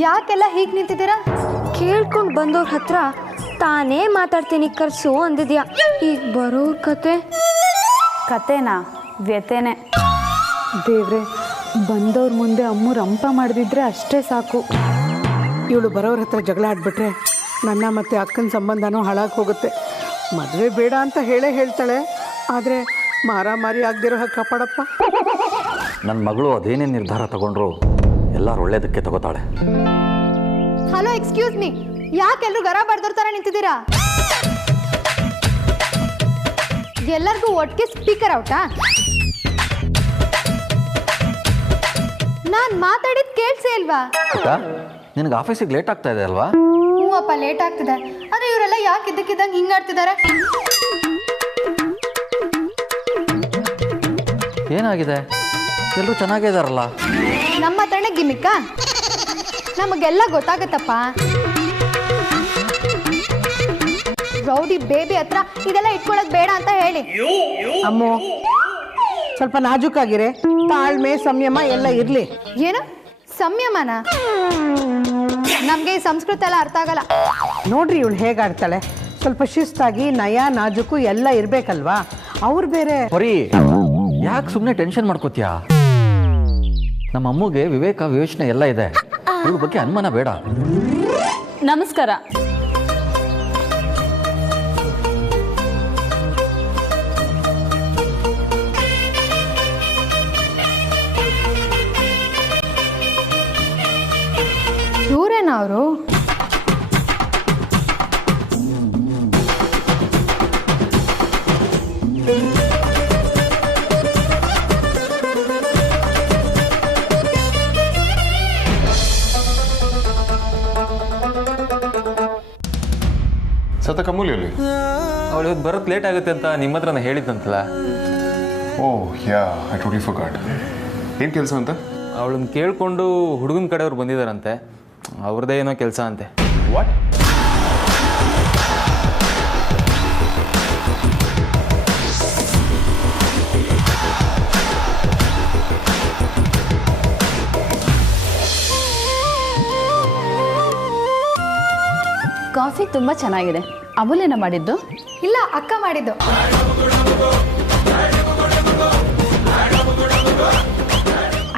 ಯಾಕೆಲ್ಲ ಹೀಗೆ ನಿಂತಿದ್ದೀರಾ? ಕೇಳ್ಕೊಂಡು ಬಂದವ್ರ ಹತ್ರ ತಾನೇ ಮಾತಾಡ್ತೀನಿ ಕರ್ಸು ಅಂದಿದ್ಯಾ. ಈಗ ಬರೋರ್ ಕತೆನಾ ವ್ಯತೆನೆ. ದೇವ್ರೆ, ಬಂದವ್ರ ಮುಂದೆ ಅಮ್ಮು ರಂಪ ಮಾಡಿದ್ರೆ ಅಷ್ಟೇ ಸಾಕು. ಇವಳು ಬರೋರ ಹತ್ರ ಜಗಳ ಆಡ್ಬಿಟ್ರೆ ನನ್ನ ಮತ್ತು ಅಕ್ಕನ ಸಂಬಂಧನೂ ಹಾಳಾಗಿ ಹೋಗುತ್ತೆ. ಮದುವೆ ಬೇಡ ಅಂತ ಹೇಳ್ತಾಳೆ, ಆದರೆ ಮಾರಾಮಾರಿ ಆಗದಿರೋ ಹಾಗೆ ಕಾಪಾಡಪ್ಪ. ನನ್ನ ಮಗಳು ಅದೇನೇ ನಿರ್ಧಾರ ತಗೊಂಡ್ರು ಎಲ್ಲರೂ ಒಳ್ಳೇದಕ್ಕೆ ತಗೋತಾಳೆ. ಹಲೋ, ಎಕ್ಸ್ಕ್ಯೂಸ್ ಮೀ, ಯಾಕೆಲ್ಲರೂ ಗರ ಬಡ್ದೋರ್ ಥರ ನಿಂತಿದ್ದೀರಾ? ಎಲ್ಲರಿಗೂ ಒಟ್ಟಿಗೆ ಸ್ಪೀಕರ್ ಔಟಾ? ನಾನು ಮಾತಾಡಿದ್ ಕೇಳಿಸೇ ಇಲ್ವಾ? ನಿನಗೆ ಆಫೀಸಿಗೆ ಲೇಟ್ ಆಗ್ತಾ ಇದೆ ಅಲ್ವಾ? ಹ್ಞೂ ಅಪ್ಪ, ಲೇಟ್ ಆಗ್ತಿದೆ. ಆದರೆ ಇವರೆಲ್ಲ ಯಾಕೆ ಇದ್ದಕ್ಕಿದ್ದಂಗೆ ಹಿಂಗಾಡ್ತಿದ್ದಾರೆ? ಏನಾಗಿದೆ? ಎಲ್ಲರೂ ಚೆನ್ನಾಗೇ ಇದಾರಲ್ಲ. ನಮ್ಮ ಹತ್ರನೇ ಗಿಮಿಕ್ಕ? ನಮಗೆಲ್ಲ ಗೊತ್ತಾಗತ್ತಪ್ಪ. ರೌಡಿ ಬೇಬಿ ಹತ್ರ ಇದೆಲ್ಲ ಇಟ್ಕೊಳ್ಳೋದು ಬೇಡ ಅಂತ ಹೇಳಿ. ಅಮ್ಮು, ಸ್ವಲ್ಪ ನಾಜೂಕಾಗಿರೆ. ತಾಳ್ಮೆ ಸಂಯಮ ಎಲ್ಲ ಇರಲಿ. ಏನು ಸಂಯಮನ? ನಮಗೆ ಈ ಸಂಸ್ಕೃತ ಎಲ್ಲ ಅರ್ಥ ಆಗಲ್ಲ. ನೋಡ್ರಿ ಇವಳು ಹೇಗಾಡ್ತಾಳೆ. ಸ್ವಲ್ಪ ಶಿಸ್ತಾಗಿ ನಯ ನಾಜೂಕು ಎಲ್ಲ ಇರಬೇಕಲ್ವಾ? ಅವ್ರು ಬೇರೆ. ಹೊರಿ, ಯಾಕೆ ಸುಮ್ಮನೆ ಟೆನ್ಷನ್ ಮಾಡ್ಕೋತೀಯ? ನಮ್ಮ ಅಮ್ಮಗೆ ವಿವೇಕ ವಿವೇಚನೆ ಎಲ್ಲ ಇದೆ. ಇವ್ರ ಬಗ್ಗೆ ಅನುಮಾನ ಬೇಡ. ನಮಸ್ಕಾರ. ಇವರೇನಾ ಅವರು? ಸತ ಕಮೂಲಿಯಲ್ಲಿ ಅವಳು ಇವತ್ತು ಬರೋಕ್ಕೆ ಲೇಟ್ ಆಗುತ್ತೆ ಅಂತ ನಿಮ್ಮ ಹತ್ರ ಹೇಳಿದ್ದಂತಲ್ಲ. ಓಹ್ ಯಾ, ಐ ಟೋಟ್ಲಿ ಫರ್ಗಾಟ್. ಏನು ಕೆಲಸ ಅಂತ? ಅವಳನ್ನ ಕೇಳಿಕೊಂಡು ಹುಡುಗನ ಕಡೆಯವ್ರು ಬಂದಿದ್ದಾರಂತೆ. ಅವ್ರದ್ದೇ ಏನೋ ಕೆಲಸ ಅಂತೆ. ವಾಟ್? ಕಾಫಿ ತುಂಬ ಚೆನ್ನಾಗಿದೆ. ಅಮೂಲ್ಯನ ಮಾಡಿದ್ದು? ಇಲ್ಲ, ಅಕ್ಕ ಮಾಡಿದ್ದು.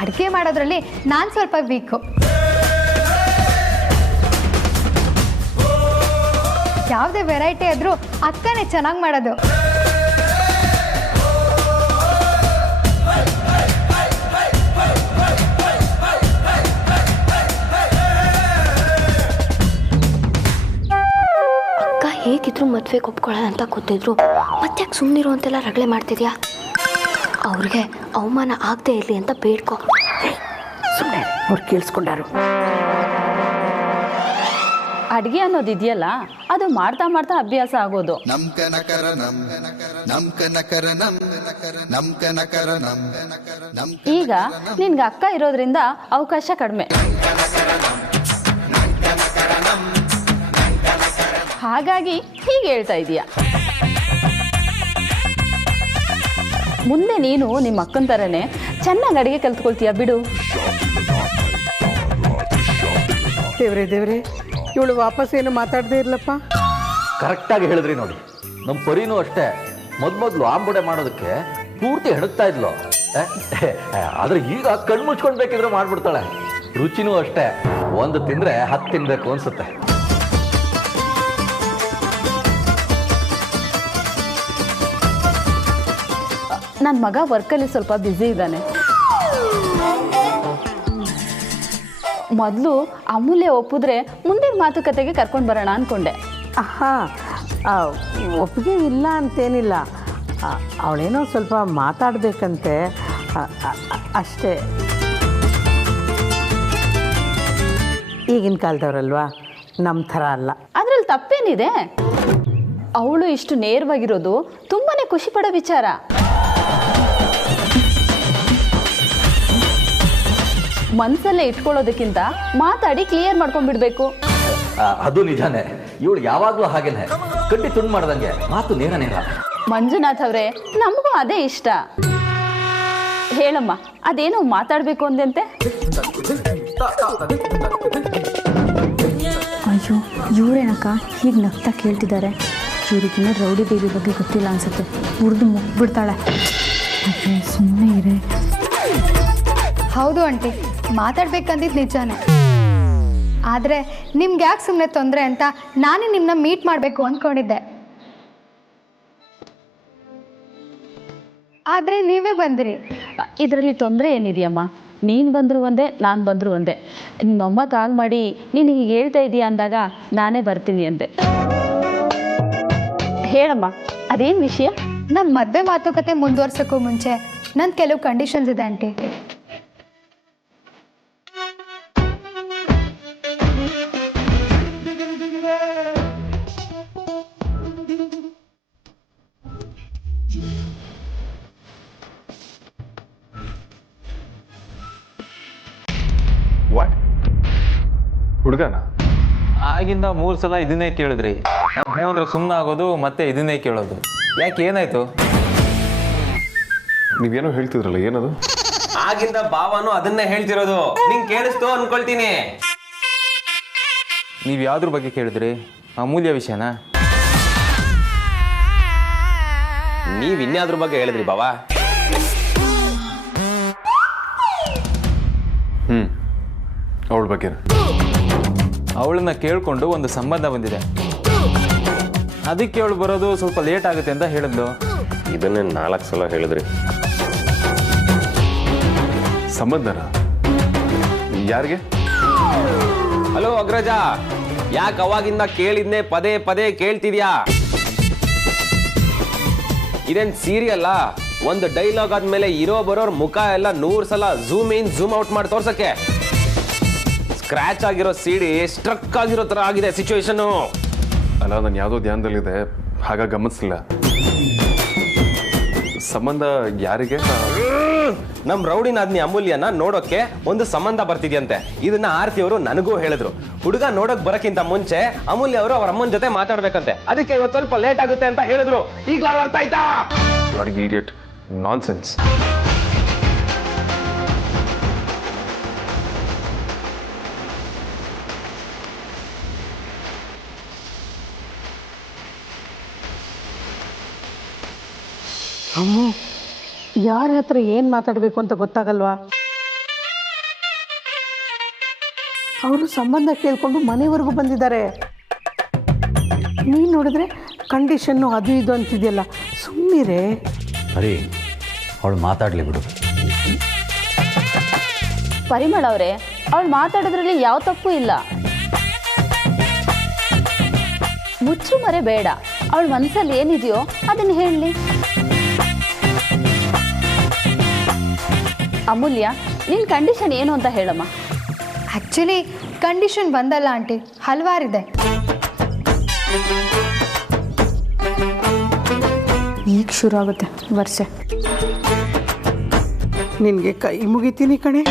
ಅಡುಗೆ ಮಾಡೋದ್ರಲ್ಲಿ ನಾನು ಸ್ವಲ್ಪ ವೀಕು. ಯಾವುದೇ ವೆರೈಟಿ ಆದರೂ ಅಕ್ಕನೇ ಚೆನ್ನಾಗಿ ಮಾಡೋದು. ಅಕ್ಕ ಹೇಗಿದ್ರು ಮದುವೆಗೆ ಒಪ್ಕೊಳ್ಳೋಣ ಅಂತ ಗೊತ್ತಿದ್ರು ಮತ್ತ್ಯಾಕೆ ಸುಮ್ಮನಿರೋ ಅಂತೆಲ್ಲ ರಗಳೆ ಮಾಡ್ತಿದ್ಯಾ? ಅವ್ರಿಗೆ ಅವಮಾನ ಆಗದೆ ಇರಲಿ ಅಂತ ಬೇಡ್ಕೊ. ಸುಮ್ಮನೆ ಅವ್ರು ಕೇಳಿಸ್ಕೊಂಡಾರು. ಅಡುಗೆ ಅನ್ನೋದು ಇದೆಯಲ್ಲ, ಅದು ಮಾಡ್ತಾ ಮಾಡ್ತಾ ಅಭ್ಯಾಸ ಆಗೋದು. ಈಗ ನಿನ್ಗೆ ಅಕ್ಕ ಇರೋದ್ರಿಂದ ಅವಕಾಶ ಕಡಿಮೆ. ಹಾಗಾಗಿ ಹೀಗೆ ಹೇಳ್ತಾ ಇದೀಯ. ಮುಂದೆ ನೀನು ನಿಮ್ಮ ಅಕ್ಕನ ಥರನೇ ಚೆನ್ನಾಗಿ ಅಡುಗೆ ಕಲ್ತ್ಕೊಳ್ತೀಯ ಬಿಡು. ದೇವ್ರೆ, ಇವಳು ವಾಪಸ್ ಏನು ಮಾತಾಡದೇ ಇರ್ಲಪ್ಪ. ಕರೆಕ್ಟಾಗಿ ಹೇಳಿದ್ರಿ ನೋಡಿ. ನಮ್ಮ ಪರಿನೂ ಅಷ್ಟೇ. ಮೊದಲು ಆಂಬುಡೆ ಮಾಡೋದಕ್ಕೆ ಪೂರ್ತಿ ಹೆಣಗ್ತಾ ಇದ್ಲು. ಆದರೆ ಈಗ ಕಣ್ಣು ಮುಚ್ಕೊಂಡು ಬೇಕಿದ್ರೆ ಮಾಡ್ಬಿಡ್ತಾಳೆ. ರುಚಿನೂ ಅಷ್ಟೇ. ಒಂದು ತಿಂದರೆ 10 ತಿನ್ಬೇಕು ಅನ್ಸುತ್ತೆ. ನನ್ನ ಮಗ ವರ್ಕಲ್ಲಿ ಸ್ವಲ್ಪ ಬ್ಯುಸಿ ಇದ್ದಾನೆ. ಮೊದಲು ಅಮೂಲ್ಯ ಒಪ್ಪಿದ್ರೆ ಮುಂದಿನ ಮಾತುಕತೆಗೆ ಕರ್ಕೊಂಡು ಬರೋಣ ಅಂದ್ಕೊಂಡೆ. ಒಪ್ಪಿಗೆ ಇಲ್ಲ ಅಂತೇನಿಲ್ಲ. ಅವಳೇನೋ ಸ್ವಲ್ಪ ಮಾತಾಡಬೇಕಂತೆ ಅಷ್ಟೇ. ಈಗಿನ ಕಾಲದವ್ರಲ್ವಾ, ನಮ್ಮ ಥರ ಅಲ್ಲ. ಅದರಲ್ಲಿ ತಪ್ಪೇನಿದೆ? ಅವಳು ಇಷ್ಟು ನೇರವಾಗಿರೋದು ತುಂಬಾ ಖುಷಿ ಪಡೋ ವಿಚಾರ. ಮನಸ್ಸಲ್ಲೇ ಇಟ್ಕೊಳ್ಳೋದಕ್ಕಿಂತ ಮಾತಾಡಿ ಕ್ಲಿಯರ್ ಮಾಡ್ಕೊಂಡ್ಬಿಡ್ಬೇಕು. ಅದು ನಿಜಾನೇ. ಇವಳು ಯಾವಾಗಲೂ ಹಾಗೇನೆ, ಕಡ್ಡಿ ತುಂಡು ಮಾಡ್ದಂಗೆ ಮಾತು ನೇರ ನೇರ. ಮಂಜುನಾಥ್ ಅವರೇ, ನಮಗೂ ಅದೇ ಇಷ್ಟ. ಹೇಳಮ್ಮ, ಅದೇನೋ ಮಾತಾಡಬೇಕು ಅಂದಂತೆ. ಅಯ್ಯೋ ಇವರೇನಕ್ಕ ಹೀಗೆ ನಗ್ತಾ ಕೇಳ್ತಿದ್ದಾರೆ. ಇವರಿಗಿನ್ನ ರೌಡಿ ಬೇಬಿ ಬಗ್ಗೆ ಗೊತ್ತಿಲ್ಲ ಅನ್ಸುತ್ತೆ. ಹುರಿದು ಮುಗ್ಬಿಡ್ತಾಳೆ. ಅಯ್ಯೋ ಸುಮ್ಮನೆ ಇರೇ. ಹೌದು ಆಂಟಿ, ಮಾತಾಡ್ಬೇಕಂದಿದ್ದು ನಿಜಾನೇ. ಆದರೆ ನಿಮ್ಗೆ ಯಾಕೆ ಸುಮ್ಮನೆ ತೊಂದರೆ ಅಂತ ನಾನೇ ನಿಮ್ಮನ್ನ ಮೀಟ್ ಮಾಡಬೇಕು ಅಂದ್ಕೊಂಡಿದ್ದೆ. ಆದರೆ ನೀವೇ ಬಂದಿರಿ. ಇದರಲ್ಲಿ ತೊಂದರೆ ಏನಿದೆಯಮ್ಮ? ನೀನು ಬಂದರೂ ಒಂದೇ, ನಾನು ಬಂದರೂ ಒಂದೇ. ನಿಮ್ಮಮ್ಮ ಕಾಲ್ ಮಾಡಿ ನೀನು ಹೀಗೆ ಹೇಳ್ತಾ ಇದೀಯ ಅಂದಾಗ ನಾನೇ ಬರ್ತೀನಿ ಅಂದೆ. ಹೇಳಮ್ಮ, ಅದೇನು ವಿಷಯ? ನಮ್ಮ ಮದುವೆ ಮಾತುಕತೆ ಮುಂದುವರ್ಸೋಕ್ಕೂ ಮುಂಚೆ ನನ್ನ ಕೆಲವು ಕಂಡೀಷನ್ಸ್ ಇದೆ ಆಂಟಿ. ವಾಟ್? ಹುಡುಗನ? ಆಗಿಂದ 3 ಸಲ ಇದನ್ನೇ ಕೇಳಿದ್ರಿ. ಹೇಳಿದ್ರೆ ಸುಮ್ಮನೆ ಆಗೋದು, ಮತ್ತೆ ಇದನ್ನೇ ಕೇಳೋದು. ಯಾಕೆ, ಏನಾಯ್ತು? ನೀವೇನೋ ಹೇಳ್ತಿದ್ರಲ್ಲ, ಏನದು? ಆಗಿಂದ ಭಾವನು ಅದನ್ನೇ ಹೇಳ್ತಿರೋದು. ನಿಂಗೆ ಕೇಳಿಸ್ತು ಅನ್ಕೊಳ್ತೀನಿ. ನೀವು ಯಾವ್ದ್ರ ಬಗ್ಗೆ ಕೇಳಿದ್ರಿ? ಅಮೂಲ್ಯ ವಿಷಯನಾ? ನೀವ್ ಇನ್ಯಾದ್ರ ಬಗ್ಗೆ ಹೇಳಿದ್ರಿ ಬಾವಾ? ಅವಳ ಬಗ್ಗೆ. ಅವಳನ್ನ ಕೇಳ್ಕೊಂಡು ಒಂದು ಸಂಬಂಧ ಬಂದಿದೆ, ಅದಕ್ಕೆ ಅವಳು ಬರೋದು ಸ್ವಲ್ಪ ಲೇಟ್ ಆಗುತ್ತೆ ಅಂತ ಹೇಳಿದ್ಲು. ಇದನ್ನೇ 4 ಸಲ ಹೇಳಿದ್ರಿ. ಸಂಬಂಧನ? ಯಾರಿಗೆ? ಹಲೋ ಅಗ್ರಜ, ಯಾಕೆ ಅವಾಗಿಂದ ಕೇಳಿದ್ನೆ ಪದೇ ಪದೇ ಕೇಳ್ತಿದ್ಯಾ? ಇದೇನ್ ಸೀರಿಯಲ್ಲ? ಒಂದು ಡೈಲಾಗ್ ಆದ್ಮೇಲೆ ಇರೋ ಬರೋರ್ ಮುಖ ಎಲ್ಲ 100 ಸಲ ಝೂಮ್ ಇನ್ ಝೂಮ್ ಔಟ್ ಮಾಡಿ ತೋರ್ಸಕ್ಕೆ. ಸ್ಕ್ರಾಚ್ ಆಗಿರೋ ಸಿಡಿ ಸ್ಟ್ರಕ್ ಆಗಿರೋ ತರ ಆಗಿದೆ ಸಿಚುವೇಶನ್. ಅಲ್ಲ, ನಾನು ಯಾವುದೋ ಧ್ಯಾನದಲ್ಲಿದೆ, ಹಾಗಾಗಿ ಗಮನಿಸಲಿಲ್ಲ. ಸಂಬಂಧ ಯಾರಿಗೆ? ನಮ್ ರೌಡಿನಾದ್ನಿ ಅಮೂಲ್ಯನ ನೋಡೋಕೆ ಒಂದು ಸಂಬಂಧ ಬರ್ತಿದ್ಯಂತೆ. ಇದನ್ನ ಆರ್ತಿ ಅವರು ನನಗೂ ಹೇಳಿದ್ರು. ಹುಡುಗ ನೋಡೋಕ್ ಬರಕ್ಕಿಂತ ಮುಂಚೆ ಅಮೂಲ್ಯ ಅವರು ಅವ್ರ ಅಮ್ಮನ ಜೊತೆ ಮಾತಾಡ್ಬೇಕಂತೆ. ಅದಕ್ಕೆ ಇವತ್ತು ಸ್ವಲ್ಪ ಲೇಟ್ ಆಗುತ್ತೆ ಅಂತ ಹೇಳಿದ್ರು. ಈಗಲೂ ಅರ್ಥ ಆಯ್ತಾ? Idiot, nonsense. ಅಮ್ಮು, ಯಾರ ಹತ್ರ ಏನು ಮಾತಾಡಬೇಕು ಅಂತ ಗೊತ್ತಾಗಲ್ವಾ? ಅವರು ಸಂಬಂಧ ಕೇಳ್ಕೊಂಡು ಮನೆವರೆಗೂ ಬಂದಿದ್ದಾರೆ. ನೀನು ನೋಡಿದ್ರೆ ಕಂಡೀಷನ್ನು ಅದು ಇದು ಅಂತಿದೆಯಲ್ಲ, ಸುಮ್ಮನಿರೇ. ಸರಿ, ಅವಳು ಮಾತಾಡಲಿ ಬಿಡು. ಪರಿಮಳ ಅವರೇ, ಅವಳು ಮಾತಾಡೋದ್ರಲ್ಲಿ ಯಾವ ತಪ್ಪು ಇಲ್ಲ. ಮುಚ್ಚು ಮರೆ ಬೇಡ. ಅವಳ ಮನಸ್ಸಲ್ಲಿ ಏನಿದೆಯೋ ಅದನ್ನು ಹೇಳಲಿ. ಅಮೂಲ್ಯ, ನಿನ್ನ ಕಂಡೀಷನ್ ಏನು ಅಂತ ಹೇಳಮ್ಮ. ಆ್ಯಕ್ಚುಲಿ ಕಂಡೀಷನ್ ಬಂದಲ್ಲ ಆಂಟಿ, ಹಲವಾರಿದೆ. ಈಗ ಶುರು ಆಗುತ್ತೆ ವರ್ಷೆ. ನಿನಗೆ ಕೈ ಮುಗಿತೀನಿ ಕಣೆ,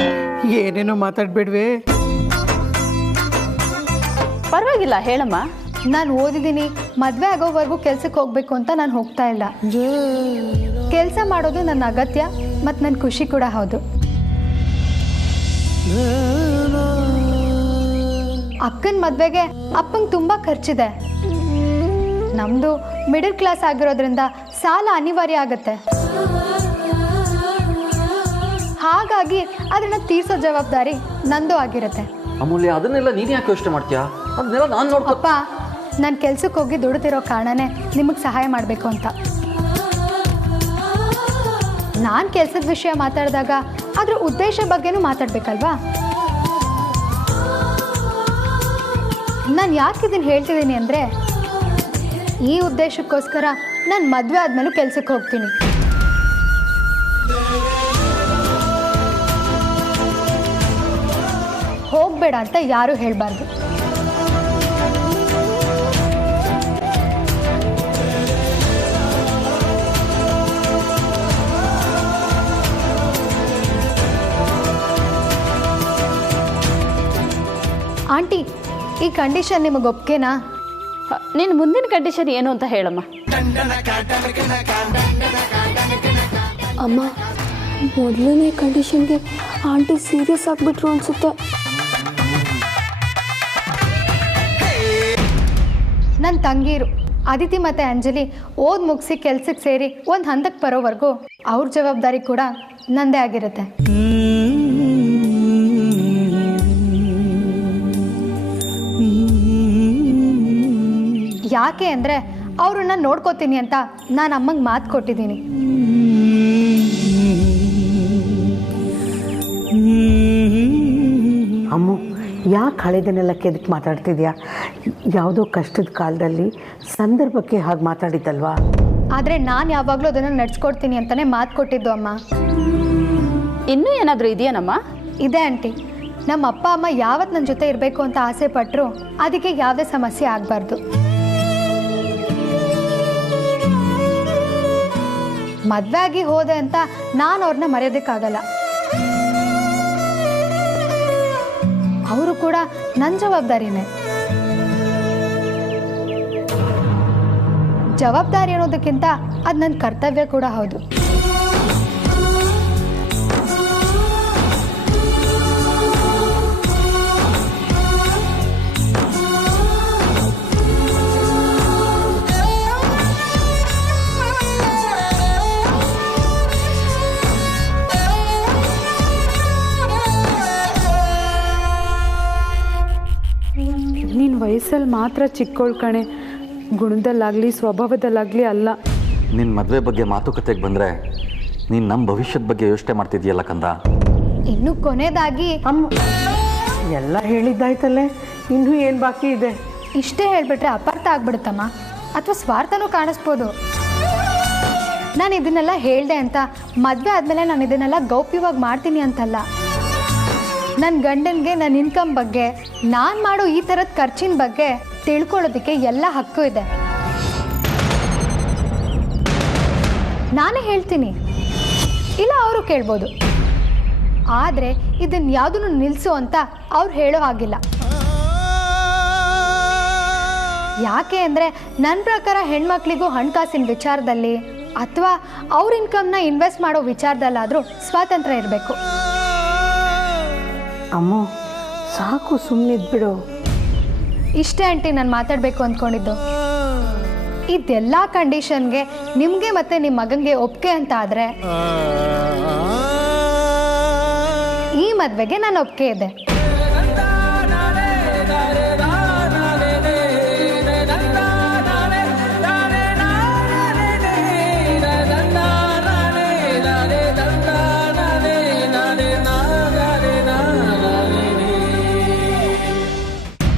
ಏನೇನೋ ಮಾತಾಡಬೇಡ್ವೇ. ಪರವಾಗಿಲ್ಲ, ಹೇಳಮ್ಮ. ನಾನು ಓದಿದ್ದೀನಿ, ಮದುವೆ ಆಗೋವರೆಗೂ ಕೆಲ್ಸಕ್ಕೆ ಹೋಗಬೇಕು ಅಂತ ನಾನು ಹೋಗ್ತಾ ಇಲ್ಲ. ಕೆಲಸ ಮಾಡೋದು ನನ್ನ ಅಗತ್ಯ ಮತ್ತು ನನ್ನ ಖುಷಿ ಕೂಡ ಹೌದು. ಅಕ್ಕನ ಮದುವೆಗೆ ಅಪ್ಪಂಗೆ ತುಂಬ ಖರ್ಚಿದೆ. ನಮ್ಮದು ಮಿಡಲ್ ಕ್ಲಾಸ್ ಆಗಿರೋದ್ರಿಂದ ಸಾಲ ಅನಿವಾರ್ಯ ಆಗುತ್ತೆ. ಹಾಗಾಗಿ ಅದನ್ನು ತೀರ್ಸೋ ಜವಾಬ್ದಾರಿ ನಂದು ಆಗಿರುತ್ತೆ. ಅಮೂಲ್ಯ, ಅದನ್ನೆಲ್ಲ ನೀನು ಯಾಕೆ ಯೋಚನೆ ಮಾಡ್ತೀಯಾ? ಅದನ್ನೆಲ್ಲ ನಾನು ನೋಡ್ಕೊ. ಅಪ್ಪ, ನಾನು ಕೆಲ್ಸಕ್ಕೆ ಹೋಗಿ ದುಡಿತಿರೋ ಕಾರಣನೇ ನಿಮಗೆ ಸಹಾಯ ಮಾಡಬೇಕು ಅಂತ. ನಾನು ಕೆಲಸದ ವಿಷಯ ಮಾತಾಡಿದಾಗ ಅದ್ರ ಉದ್ದೇಶ ಬಗ್ಗೆನೂ ಮಾತಾಡಬೇಕಲ್ವಾ? ನಾನು ಯಾಕೆ ಇದನ್ನು ಹೇಳ್ತಿದ್ದೀನಿ ಅಂದರೆ, ಈ ಉದ್ದೇಶಕ್ಕೋಸ್ಕರ ನಾನು ಮದುವೆ ಆದಮೇಲೂ ಕೆಲಸಕ್ಕೆ ಹೋಗ್ತೀನಿ. ಹೋಗಬೇಡ ಅಂತ ಯಾರೂ ಹೇಳಬಾರ್ದು. ಆಂಟಿ, ಈ ಕಂಡೀಷನ್ ನಿಮಗೆ ಒಪ್ಕೆನಾ? ನಿನ್ನ ಮುಂದಿನ ಕಂಡೀಷನ್ ಏನು ಅಂತ ಹೇಳಮ್ಮ. ಅಮ್ಮ, ಮೊದಲನೇ ಕಂಡೀಷನ್ಗೆ ಆಂಟಿ ಸೀರಿಯಸ್ ಆಗಿಬಿಟ್ರು ಅನಿಸುತ್ತೆ. ನನ್ನ ತಂಗೀರು ಅದಿತಿ ಮತ್ತು ಅಂಜಲಿ ಓದ್ ಮುಗಿಸಿ ಕೆಲ್ಸಕ್ಕೆ ಸೇರಿ ಒಂದು ಹಂತಕ್ಕೆ ಬರೋವರೆಗೂ ಅವ್ರ ಜವಾಬ್ದಾರಿ ಕೂಡ ನಂದೇ ಆಗಿರುತ್ತೆ. ಯಾಕೆ ಅಂದರೆ ಅವ್ರನ್ನ ನೋಡ್ಕೋತೀನಿ ಅಂತ ನಾನು ಅಮ್ಮಂಗೆ ಮಾತು ಕೊಟ್ಟಿದ್ದೀನಿ. ಅಮ್ಮು, ಯಾಕೆ ಹಳೆದನ್ನೆಲ್ಲ ಕೆದಕ್ಕೆ ಮಾತಾಡ್ತಿದ್ಯಾ? ಯಾವುದೋ ಕಷ್ಟದ ಕಾಲದಲ್ಲಿ ಸಂದರ್ಭಕ್ಕೆ ಹಾಗೆ ಮಾತಾಡಿದ್ದಲ್ವಾ? ಆದರೆ ನಾನು ಯಾವಾಗಲೂ ಅದನ್ನು ನಡ್ಸ್ಕೊಡ್ತೀನಿ ಅಂತಲೇ ಮಾತು ಕೊಟ್ಟಿದ್ದು ಅಮ್ಮ. ಇನ್ನೂ ಏನಾದರೂ ಇದೆಯೇನಮ್ಮ? ಇದೆ ಆಂಟಿ. ನಮ್ಮ ಅಪ್ಪ ಅಮ್ಮ ಯಾವತ್ತು ನನ್ನ ಜೊತೆ ಇರಬೇಕು ಅಂತ ಆಸೆ ಪಟ್ಟರು ಅದಕ್ಕೆ ಯಾವುದೇ ಸಮಸ್ಯೆ ಆಗಬಾರ್ದು. ಮದುವೆ ಆಗಿ ಹೋದೆ ಅಂತ ನಾನು ಅವ್ರನ್ನ ಮರೆಯೋದಕ್ಕಾಗಲ್ಲ. ಅವರು ಕೂಡ ನನ್ನ ಜವಾಬ್ದಾರಿನೇ. ಜವಾಬ್ದಾರಿ ಅನ್ನೋದಕ್ಕಿಂತ ಅದು ನನ್ನ ಕರ್ತವ್ಯ ಕೂಡ ಹೌದು. ನೀನು ವಯಸ್ಸಲ್ಲಿ ಮಾತ್ರ ಚಿಕ್ಕವಳು ಕಣೆ, ಗುಣದಲ್ಲಾಗಲಿ ಸ್ವಭಾವದಲ್ಲಾಗಲಿ ಅಲ್ಲ. ನಿನ್ನ ಮದುವೆ ಬಗ್ಗೆ ಮಾತುಕತೆಗೆ ಬಂದರೆ ನೀನು ನಮ್ಮ ಭವಿಷ್ಯದ ಬಗ್ಗೆ ಯೋಚನೆ ಮಾಡ್ತಿದ್ದೀಯಲ್ಲ ಕಂದ. ಇನ್ನು ಕೊನೆಯದಾಗಿ ಅಮ್ಮ, ಎಲ್ಲ ಹೇಳಿದ್ದಾಯ್ತಲ್ಲೇ, ಇನ್ನೂ ಏನು ಬಾಕಿ ಇದೆ? ಇಷ್ಟೇ ಹೇಳಿಬಿಟ್ರೆ ಅಪಾರ್ಥ ಆಗ್ಬಿಡುತ್ತಮ್ಮ, ಅಥವಾ ಸ್ವಾರ್ಥನೂ ಕಾಣಿಸ್ಬೋದು. ನಾನು ಇದನ್ನೆಲ್ಲ ಹೇಳಿದೆ ಅಂತ ಮದುವೆ ಆದಮೇಲೆ ನಾನು ಇದನ್ನೆಲ್ಲ ಗೌಪ್ಯವಾಗಿ ಮಾಡ್ತೀನಿ ಅಂತಲ್ಲ. ನನ್ನ ಗಂಡನಿಗೆ ನನ್ನ ಇನ್ಕಮ್ ಬಗ್ಗೆ, ನಾನು ಮಾಡೋ ಈ ಥರದ ಖರ್ಚಿನ ಬಗ್ಗೆ ತಿಳ್ಕೊಳ್ಳೋದಕ್ಕೆ ಎಲ್ಲ ಹಕ್ಕು ಇದೆ. ನಾನೇ ಹೇಳ್ತೀನಿ, ಇಲ್ಲ ಅವರು ಕೇಳ್ಬೋದು. ಆದರೆ ಇದನ್ನು ಯಾವುದನ್ನು ನಿಲ್ಲಿಸು ಅಂತ ಅವ್ರು ಹೇಳೋ ಹಾಗಿಲ್ಲ. ಯಾಕೆ ಅಂದರೆ ನನ್ನ ಪ್ರಕಾರ ಹೆಣ್ಮಕ್ಳಿಗೂ ಹಣಕಾಸಿನ ವಿಚಾರದಲ್ಲಿ ಅಥವಾ ಅವ್ರ ಇನ್ಕಮ್ನ ಇನ್ವೆಸ್ಟ್ ಮಾಡೋ ವಿಚಾರದಲ್ಲಾದರೂ ಸ್ವಾತಂತ್ರ್ಯ ಇರಬೇಕು. ಅಮ್ಮ, ಸಾಕು, ಸುಮ್ಮನೆ ಇದ್ಬಿಡು. ಇಷ್ಟೇ ಆಂಟಿ ನಾನು ಮಾತಾಡಬೇಕು ಅಂದ್ಕೊಂಡಿದ್ದು. ಇದೆಲ್ಲ ಕಂಡೀಷನ್ಗೆ ನಿಮಗೆ ಮತ್ತು ನಿಮ್ಮ ಮಗನಿಗೆ ಒಪ್ಪಿಗೆ ಅಂತ ಆದರೆ ಈ ಮದುವೆಗೆ ನಾನು ಒಪ್ಪಿಗೆ ಇದೆ.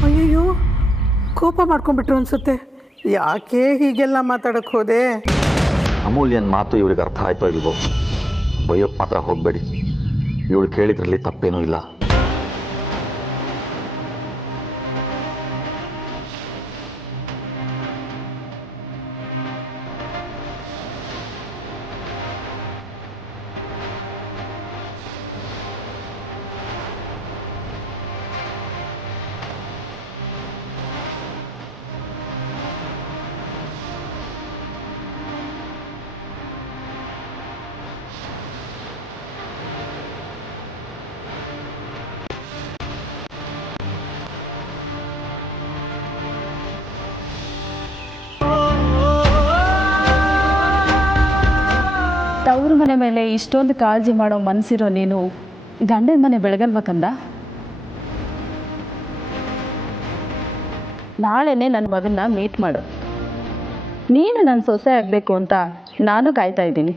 ಅಯ್ಯಯ್ಯೋ, ಕೋಪ ಮಾಡ್ಕೊಂಡ್ಬಿಟ್ರು ಅನ್ಸುತ್ತೆ. ಯಾಕೆ ಹೀಗೆಲ್ಲ ಮಾತಾಡಕ್ಕೆ ಹೋದೆ? ಅಮೂಲ್ಯನ ಮಾತು ಇವ್ರಿಗೆ ಅರ್ಥ ಆಯ್ತೋ ಇಲ್ವೋ, ಬೈಯೋಕ್ಕೆ ಮಾತ್ರ ಹೋಗಬೇಡಿ. ಇವಳು ಕೇಳಿದ್ರಲ್ಲಿ ತಪ್ಪೇನೂ ಇಲ್ಲ. ತವ್ರ ಮನೆ ಮೇಲೆ ಇಷ್ಟೊಂದು ಕಾಳಜಿ ಮಾಡೋ ಮನಸ್ಸಿರೋ ನೀನು ಗಂಡನ ಮನೆ ಬೆಳಗಲ್ವ ಕಂದ? ನಾಳೆನೇ ನನ್ನ ಮಗನ್ನ ಮೀಟ್ ಮಾಡು. ನೀನು ನನ್ನ ಸೊಸೆ ಆಗಬೇಕು ಅಂತ ನಾನು ಕಾಯ್ತಾ ಇದ್ದೀನಿ.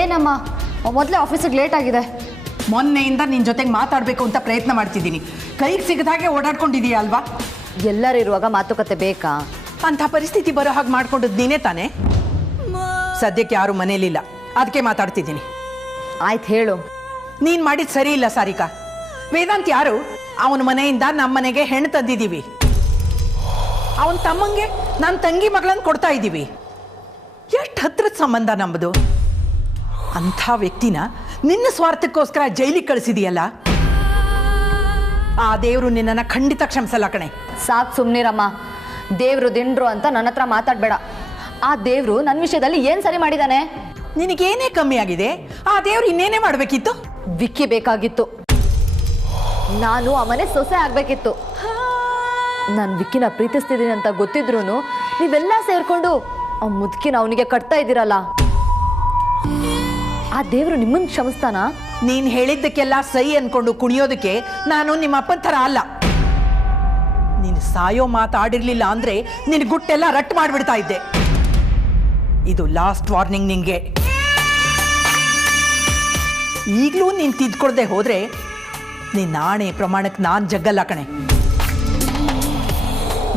ಏನಮ್ಮ, ಮೊದಲೇ ಆಫೀಸಿಗೆ ಲೇಟ್ ಆಗಿದೆ. ಮೊನ್ನೆಯಿಂದ ನಿನ್ನ ಜೊತೆಗೆ ಮಾತಾಡಬೇಕು ಅಂತ ಪ್ರಯತ್ನ ಮಾಡ್ತಿದ್ದೀನಿ. ಕೈಗೆ ಸಿಗದ ಹಾಗೆ ಓಡಾಡ್ಕೊಂಡಿದೀಯ ಅಲ್ವಾ? ಎಲ್ಲರೂ ಇರುವಾಗ ಮಾತುಕತೆ ಬೇಕಾ? ಅಂಥ ಪರಿಸ್ಥಿತಿ ಬರೋ ಹಾಗೆ ಮಾಡ್ಕೊಂಡದ್ದು ನೀನೇ ತಾನೇ? ಸದ್ಯಕ್ಕೆ ಯಾರು ಮನೇಲಿಲ್ಲ, ಅದಕ್ಕೆ ಮಾತಾಡ್ತಿದ್ದೀನಿ. ಆಯ್ತು ಹೇಳು. ನೀನು ಮಾಡಿದ್ದು ಸರಿ ಇಲ್ಲ ಸಾರಿಕಾ. ವೇದಾಂತ್ ಯಾರು? ಅವನ ಮನೆಯಿಂದ ನಮ್ಮ ಮನೆಗೆ ಹೆಣ್ಣು ತಂದಿದ್ದೀವಿ. ಅವನ ತಮ್ಮಂಗೆ ನನ್ನ ತಂಗಿ ಮಗಳನ್ನ ಕೊಡ್ತಾ ಇದ್ದೀವಿ. ಎಷ್ಟು ಹತ್ರದ ಸಂಬಂಧ ನಮ್ಮದು. ಅಂಥ ವ್ಯಕ್ತಿನ ನಿನ್ನ ಸ್ವಾರ್ಥಕ್ಕೋಸ್ಕರ ಜೈಲಿಗೆ ಕಳಿಸಿದೆಯಲ್ಲ, ಆ ದೇವರು ನಿನ್ನನ್ನು ಖಂಡಿತ ಕ್ಷಮಿಸಲ್ಲ ಕಣೆ. ಸಾಕು ಸುಮ್ಮನಿರಮ್ಮ. ದೇವ್ರು ದಿಂಡ್ರು ಅಂತ ನನ್ನ ಹತ್ರ ಮಾತಾಡಬೇಡ. ಆ ದೇವ್ರು ನನ್ನ ವಿಷಯದಲ್ಲಿ ಏನು ಸರಿ ಮಾಡಿದಾನೆ? ನಿನಗೇನೇ ಕಮ್ಮಿ ಆಗಿದೆ, ಆ ದೇವ್ರು ಇನ್ನೇನೇ ಮಾಡಬೇಕಿತ್ತು? ವಿಕ್ಕಿ ಬೇಕಾಗಿತ್ತು. ನಾನು ಆ ಮನೆ ಸೊಸೆ ಆಗಬೇಕಿತ್ತು. ನಾನು ವಿಕ್ಕಿನ ಪ್ರೀತಿಸ್ತಿದ್ದೀನಿ ಅಂತ ಗೊತ್ತಿದ್ರು ನೀವೆಲ್ಲ ಸೇರ್ಕೊಂಡು ಆ ಮುದುಕಿನ ಅವನಿಗೆ ಕಟ್ತಾ ಇದ್ದೀರಲ್ಲ, ಆ ದೇವ್ರು ನಿಮ್ಮನ್ನು ಕ್ಷಮಿಸ್ತಾನ? ನೀನು ಹೇಳಿದ್ದಕ್ಕೆಲ್ಲ ಸೈ ಅನ್ಕೊಂಡು ಕುಣಿಯೋದಕ್ಕೆ ನಾನು ನಿಮ್ಮ ಅಪ್ಪನ ಥರ ಅಲ್ಲ. ನೀನು ಸಾಯೋ ಮಾತಾಡಿರ್ಲಿಲ್ಲ ಅಂದ್ರೆ ನಿನ್ನ ಗುಟ್ಟೆಲ್ಲ ರಟ್ಟು ಮಾಡಿಬಿಡ್ತಾ ಇದ್ದೆ. ಇದು ಲಾಸ್ಟ್ ವಾರ್ನಿಂಗ್ ನಿಂಗೆ. ಈಗಲೂ ನೀನು ತಿದ್ಕೊಳ್ದೆ ಹೋದ್ರೆ ನಿನ್ನ ಆಣೆ ಪ್ರಮಾಣಕ್ಕೆ ನಾನು ಜಗ್ಗಲ್ಲ ಕಣೆ.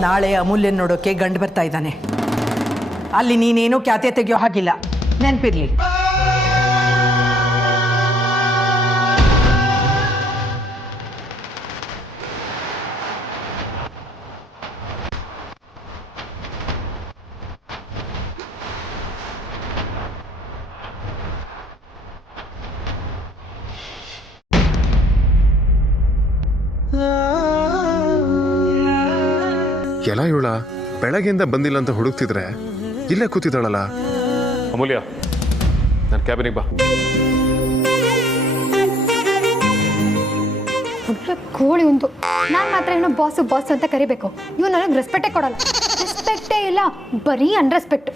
ನಾಳೆ ಅಮೂಲ್ಯನ್ ನೋಡೋಕೆ ಗಂಡು ಬರ್ತಾ ಇದ್ದಾನೆ. ಅಲ್ಲಿ ನೀನೇನೂ ಖ್ಯಾತೆ ತೆಗೆಯೋ ಹಾಗಿಲ್ಲ, ನೆನಪಿರ್ಲಿ. ಎಲ್ಲ ಇವಳ ಬೆಳಗ್ಗೆಯಿಂದ ಬಂದಿಲ್ಲ ಅಂತ ಹುಡುಕ್ತಿದ್ರೆ ಇಲ್ಲೇ ಕೂತಿದ್ದಾಳಲ್ಲ. ಅಮೂಲ್ಯ, ನನ್ನ ಕ್ಯಾಬಿನಿಗೆ ಬಾ. ಕೋಳಿ ಒಂದು ನಾನು ಮಾತ್ರ ಏನೋ ಬಾಸು ಬಾಸ್ ಅಂತ ಕರಿಬೇಕು. ಇವ್ ನನಗೆ ರೆಸ್ಪೆಕ್ಟೇ ಕೊಡಲ್ಲ. ರೆಸ್ಪೆಕ್ಟೇ ಇಲ್ಲ, ಬರೀ ಅನ್ರೆಸ್ಪೆಕ್ಟ್.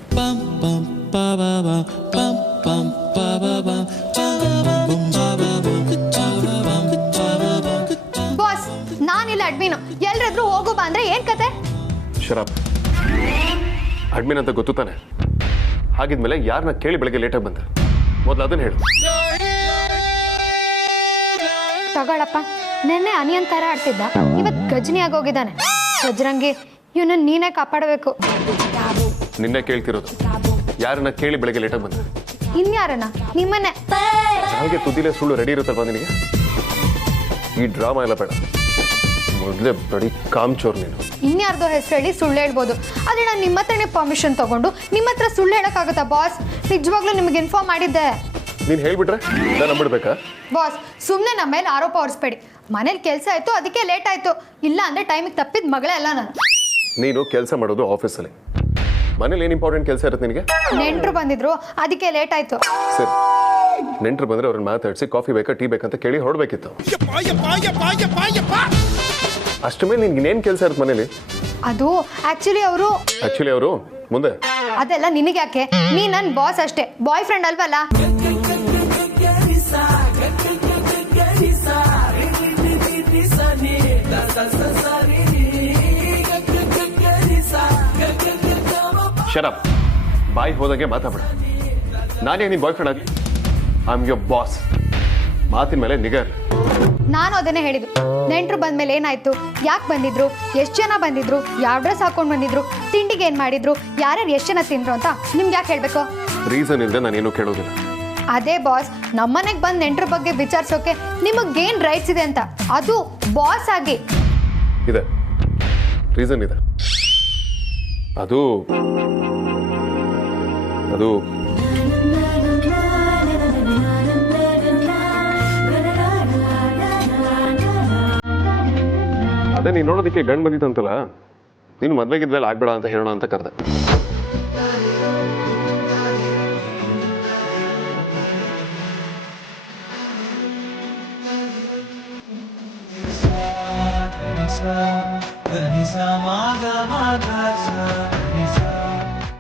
ಬಾಸ್, ನಾನಿಲ್ಲ ಅಡ್ಮಿನ್. ಎಲ್ರಾದ್ರೂ ಹೋಗು ಬಾ ಅಂದ್ರೆ ಏನ್ ಕತೆ? ಶರಾಬ್ ಅಡ್ಮಿನ್ ಅಂತ ಗೊತ್ತು ತಾನೆ? ಹಾಗಿದ್ಮೇಲೆ ಯಾರನ್ನ ಕೇಳಿ ಬೆಳಗ್ಗೆ ಲೇಟಾಗಿ ಬಂದೆ? ಮೊದಲು ಅದನ್ನ ಹೇಳು. ತಗೊಳಪ್ಪ, ನೆನ್ನೆ ಅನಿಯನ್ ತರ ಆಡ್ತಿದ್ದ, ಇವತ್ತು ಗಜನಿ ಆಗೋಗಿದ್ದಾನೆ. ಗಜರಂಗಿ, ಇವನು ನೀನೇ ಕಾಪಾಡಬೇಕು. ನಿನ್ನೆ ಕೇಳ್ತಿರೋದು, ಯಾರನ್ನ ಕೇಳಿ ಬೆಳಗ್ಗೆ ಲೇಟಾಗಿ ಬಂದೆ? ಇನ್ಯಾರನ್ನ? ನಿಮ್ಮನ್ನೇ. ಹಾಗೆ ತುದಿಲೆ ಸುಳ್ಳು ರೆಡಿ ಇರುತ್ತಲ್ವಾ ನಿನಗೆ? ಈ ಡ್ರಾಮಾ ಎಲ್ಲ ಬೇಡ. ಮೊದಲೇ ಬಡಿ ಕಾಮ್ಚೋರ್ ನೀನು. ಇನ್ಯಾರ್ದೋ ಹೆಸರು ಹೇಳಿ ಸುಳ್ಳು ಹೇಳ್ಬೋದು, ಆದರೆ ನಾನು ನಿಮ್ಮ ಹತ್ರನೇ ಪರ್ಮಿಷನ್ ತಗೊಂಡು ನಿಮ್ಮ ಹತ್ರ ಸುಳ್ಳು ಹೇಳೋಕ್ಕಾಗುತ್ತಾ ಬಾಸ್? ನಿಜವಾಗ್ಲೂ ನಿಮಗೆ ಇನ್ಫಾರ್ಮ್ ಮಾಡಿದ್ದೆ. ನೀನು ಹೇಳ್ಬಿಟ್ರೆ ನಾನು ನಂಬಿಡ್ಬೇಕಾ? ಬಾಸ್, ಸುಮ್ಮನೆ ನಮ್ಮ ಮೇಲೆ ಆರೋಪ ಹೊರಿಸ್ಬೇಡಿ. ಮನೇಲಿ ಕೆಲಸ ಆಯಿತು, ಅದಕ್ಕೆ ಲೇಟ್ ಆಯಿತು. ಇಲ್ಲ ಅಂದರೆ ಟೈಮಿಗೆ ತಪ್ಪಿದ ಮಗಳೇ ಅಲ್ಲ ನಾನು. ನೀನು ಕೆಲಸ ಮಾಡೋದು ಆಫೀಸಲ್ಲಿ, ಮನೇಲಿ ಏನು ಇಂಪಾರ್ಟೆಂಟ್ ಕೆಲಸ ಇರುತ್ತೆ ನಿನಗೆ? ನೆಂಟರು ಬಂದಿದ್ರು, ಅದಕ್ಕೆ ಲೇಟ್ ಆಯಿತು. ಸರಿ, ನೆಂಟರು ಬಂದರೆ ಅವ್ರನ್ನ ಮಾತಾಡಿಸಿ ಕಾಫಿ ಬೇಕಾ ಟೀ ಬೇಕಂತ ಕೇಳಿ ಹೊರಡಬೇಕಿತ್ತು. ಅಷ್ಟ ಮೇಲೆ ನಿನ್ಗೆ ಇನ್ನೇನು ಕೆಲಸ ಇರುತ್ತೆ ಮನೇಲಿ? ಅದು ಆ್ಯಕ್ಚುಲಿ ಅವರು ಮುಂದೆ ಅದೆಲ್ಲ ನಿನಗೆ ಯಾಕೆ? ನೀ ನನ್ನ ಬಾಸ್ ಅಷ್ಟೇ, ಬಾಯ್ ಫ್ರೆಂಡ್ ಅಲ್ವಲ್ಲ. ಶರಪ್, ಬಾಯ್ ಹೋದಾಗೆ ಮಾತಾಡ. ನಾನೇ ನಿನ್ನ ಬಾಯ್ ಫ್ರೆಂಡ್ ಆಗಿ? I am your boss. ಮಾತಿನ ಮೇಲೆ ನಿಗಾ ಇರಲಿ. ನಾನು ಅದನ್ನೇ ಹೇಳಿದ್ದು. ನೆಂಟರು ಬಂದ್ಮೇಲೆ ಏನಾಯ್ತು, ಯಾಕೆ ಬಂದಿದ್ರು, ಎಷ್ಟು ಜನ ಬಂದಿದ್ರು, ಯಾವ ಡ್ರೆಸ್ ಹಾಕೊಂಡು ಬಂದಿದ್ರು, ತಿಂಡಿಗೆ ಏನು ಮಾಡಿದ್ರು, ಯಾರ್ಯಾರು ಎಷ್ಟು ಜನ ತಿಂದ್ರು ಅಂತ ನಿಮ್ಗೆ ಯಾಕೆ ಹೇಳಬೇಕು? ರೀಸನ್ ಇಲ್ಲದೆ ನಾನೇನು ಕೇಳೋದಿಲ್ಲ. ಅದೇ ಬಾಸ್, ನಮ್ಮನೆಗೆ ಬಂದು ನೆಂಟರ ಬಗ್ಗೆ ವಿಚಾರಿಸೋಕೆ ನಿಮಗೇನು ರೈಟ್ಸ್ ಇದೆ ಅಂತ, ಅದು ಬಾಸ್ ಆಗಿ. ಇದೆ, ರೀಸನ್ ಇದೆ. ಅದು ಅದೇ ನೀನು ನೋಡೋದಕ್ಕೆ ಗಂಡು ಬಂದಿತ್ತಂತಲ್ಲ, ನೀನು ಮದ್ವೆಗಿದ್ಮೇಲೆ ಆಗ್ಬೇಡ ಅಂತ ಹೇಳೋಣ ಅಂತ ಕರೆದೆ. ಸ ಗ ನಿ ಸ ಮ ಗ ಮ ಗ